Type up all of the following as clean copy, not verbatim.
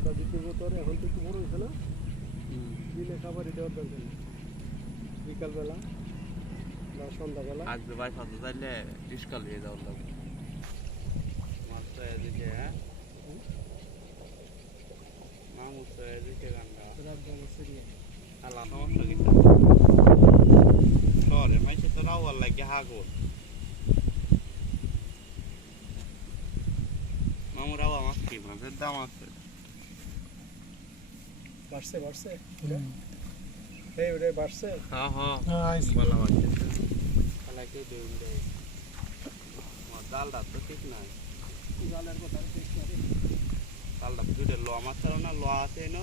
খাবারটা দিতে তোর এখন তো একটু বড় হয়েছে না দিলে খাবারই দেওয়ার দরকার নেই বিকালবেলা বা সন্ধ্যাবেলা আসবে ভাই সাথে চাইলে রিস্কাল দিয়ে যাওয়ার লাগবে মাছটা এদিকে হ্যাঁ মামুসটা এদিকে গান্ডা আল্লাহ সমস্যা কিছু শহরে মাইসে তো রাওয়ার লাগে হাগর মামু রাওয়া মাছ কি মাছের দাম আছে বাড়ছে বাড়ছে এই ওরে বাড়ছে হ্যাঁ হ্যাঁ আইছে ভালো আছে তাহলে কেউ দেউন দেয় জালটা তো ঠিক নাই জালের কথা ঠিক করে জালটা দুটো ল মাছ ছাড়ো না ল আছে না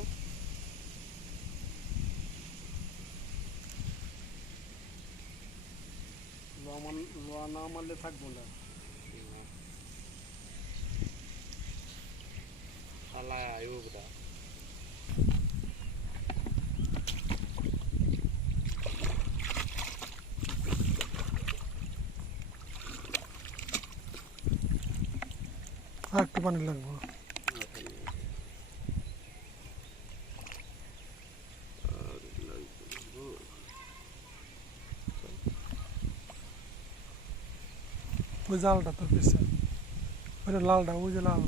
লোয়া না মারলে থাকবো না আল্লাহ আইব বুড়া একটু পানি লাগবে ওই জালটা তোর পিছনে ওইটা লালটা ওই যে লাল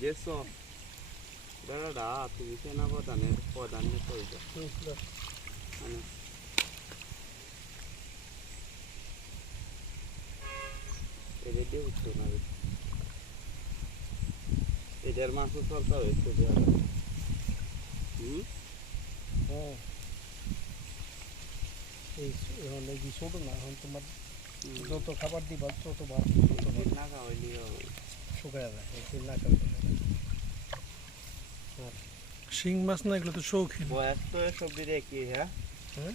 গেছো বেড়াটা তুমি সেনা প্রধানের কইটা মানে এটা দিয়ে উঠতো না এটার মাছও চলতে হয়েছে হ্যাঁ এই এখন এই যে ছোটো না এখন তোমার যত খাবার দিবা তত ভাত না খাওয়াইলি শুকায় যায় একদিন না খাওয়াইলে শিং মাছ না এগুলো তো শৌখিন বয়স তো সবজির একই হ্যাঁ হ্যাঁ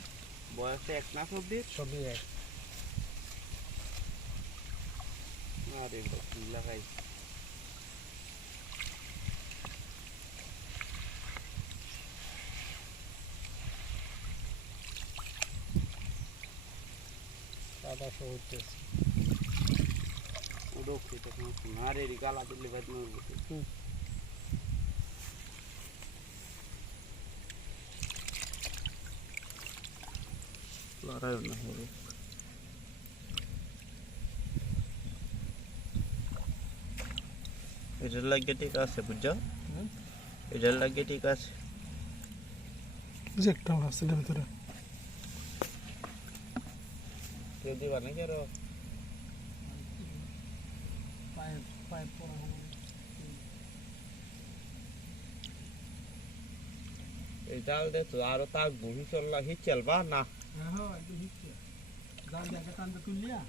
বয়স এক না সবজির সবই এক আরে কি লাগাই সাদা সহ হইতেছে উড়োকে তখন আরে গালা দিলে বাদ নড়বে লড়াই না হবে এটার লাগে ঠিক আছে বুঝছো এটার লাগে ঠিক আছে যে একটা মাছ এর ভিতরে কেউ দিবা নাকি আরো পায়ে পড়া হবে এই জাল দে তো আরো তাক ভূমি চললা হিচলবা না হ্যাঁ হ্যাঁ একদম হিচ্ছে জাল দিয়ে একটা টানটা তুললিয়া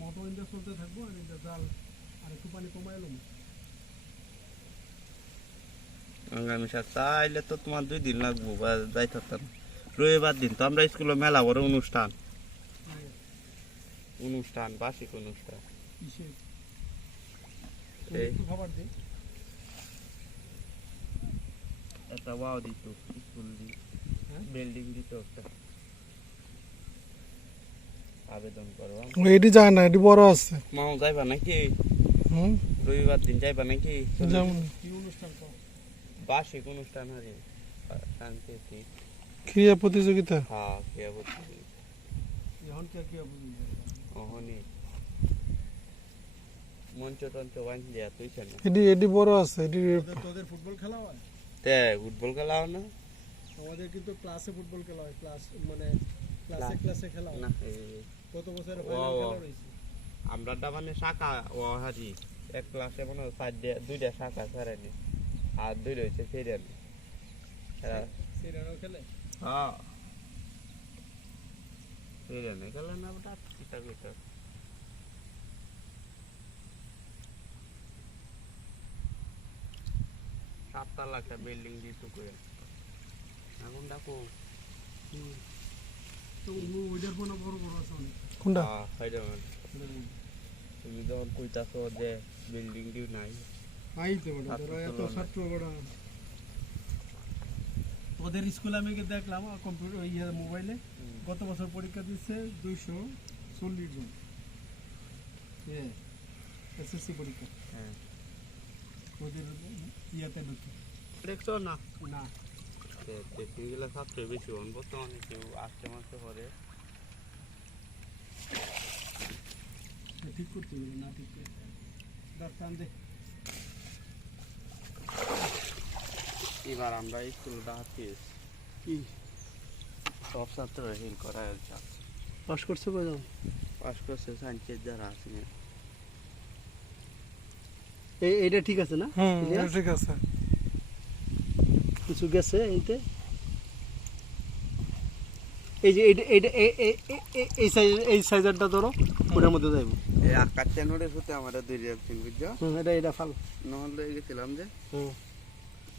মোটর ইন্ডা চলতে থাকবো আর এটা জাল আর একটু পানি কমাই এলো আগামী চাইলে তো তোমার 2 দিন লাগবো বা যাই থাকতাম রবিবার দিন তো আমরা স্কুলে মেলা বড় অনুষ্ঠান বার্ষিক অনুষ্ঠান খাবার দিই একটা ওয়াও দিত স্কুল বিল্ডিং দিত একটা আবেদন করবা এটি যায় না এটি বড় আছে মাও যাইবা নাকি রবিবার দিন যাইবা নাকি কি অনুষ্ঠান বার্ষিক অনুষ্ঠান আছে শান্তি ক্রিয়া প্রতিযোগিতা হ্যাঁ ক্রিয়া প্রতিযোগিতা এখন কি ক্রিয়া প্রতিযোগিতা ওহনি মঞ্চ টঞ্চ বাঁধলি তুই না এটি বড় আছে এটি তোদের ফুটবল খেলা হয় তে ফুটবল খেলা হয় না আমাদের কিন্তু ক্লাসে ফুটবল খেলা হয় ক্লাস মানে ক্লাসে খেলা হয় না কত বছর ফাইনাল খেলা হইছে আমরাটা মানে শাখা ও হাজি এক ক্লাসে মনে হয় 2টা শাখা ছাড়েনি আর 2 রয়েছে সিরিয়াল সিরিয়ালও খেলে হ্যাঁ সিরিয়াল খেলে না ওটা কিতা কিতা 7 তলা একটা বিল্ডিং দিতে কই এখন দেখো তো ওইটার কোনো বড় বড় আছে কোনটা হাইডা তুমি যখন কইতাছো যে বিল্ডিং দিও নাই আইতে বড় ধরো এত ছাত্র বড় ওদের স্কুলে আমি দেখলাম কম্পিউটার ইয়া মোবাইলে গত বছর পরীক্ষা দিচ্ছে 240 জন এসএসসি পরীক্ষা হ্যাঁ ওদের ইয়াতে ঢুকে দেখছো না না দেখতে গেলে সবচেয়ে বেশি বর্তমানে কেউ আসতে মাসতে করে ঠিক করতে হবে না ঠিক করে দর্শন দে এবার আমরা স্কুলটা হাতে কি সব ছাত্র হিল করা হয়েছে পাস করছে কয়জন পাস করছে সায়েন্সের যারা আছে এইটা ঠিক আছে না ঠিক আছে কিছু গেছে এইতে এই যে এই সাইজারটা ধরো ওটার মধ্যে যাইব এই আকাশ চ্যানেলের সাথে আমাদের দুই রিয়াকশন বুঝছো এটা ফাল নহলে গেছিলাম যে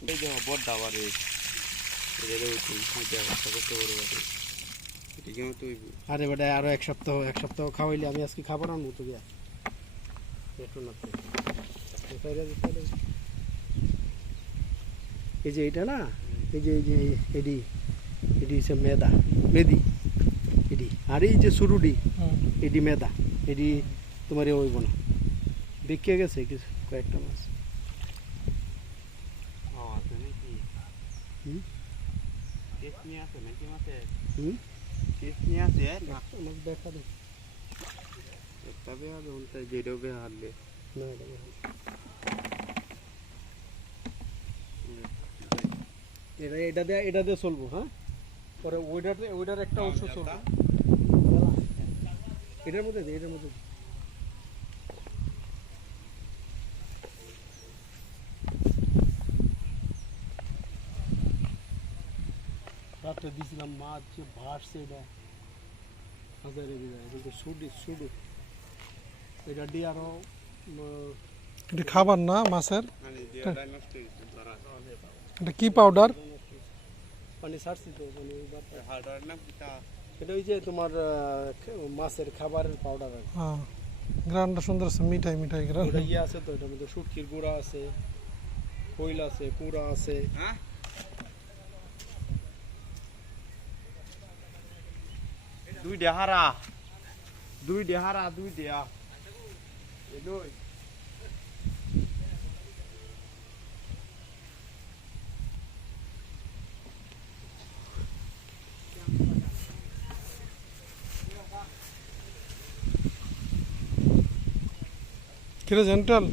এই যে বড় দাবার এই এটা উঠুন এটা কত বড় আছে ঠিক আছে তুই আরে বেটা আরো এক সপ্তাহ খাওয়াইলে আমি আজকে খাবার আনবো তো গিয়া একটু না এই যে এটা না এই যে এডি হচ্ছে মেদি এডি আর এই যে সুরুডি এডি মেদা এডি তোমার হইব না বিকে গেছে কিছু কয়েকটা মাছ আছে নাকি হুম কেস নিয়ে আছে নাকি মাছে হুম কেস নিয়ে আছে না আমাকে দেখা দে একটা বেহার উল্টা যেটাও বেহারলে না এটা দিয়ে চলবো হ্যাঁ পরে ওইটার একটা অংশ চলবো এটার মধ্যে রাত্রে দিয়েছিলাম মাছ যে ভাসছে এটা হাজারে বিদায় কিন্তু শুডু এটা দিয়ে আরো এটা খাবার না মাছের মানে যেটা নষ্ট হয়েছে ধরা এটা কি পাউডার পানি ছাড়ছি তো মানে হার্ডওয়ার না কিটা এটা ওই যে তোমার মাছের খাবারের পাউডার আর হ্যাঁ গ্রানটা সুন্দর আছে মিঠাই গ্রান ওটা ইয়ে আছে তো এটার মধ্যে শুটকির গুঁড়া আছে খৈল আছে কুড়া আছে হ্যাঁ দুই দেহারা এদই কিরে জেন্টাল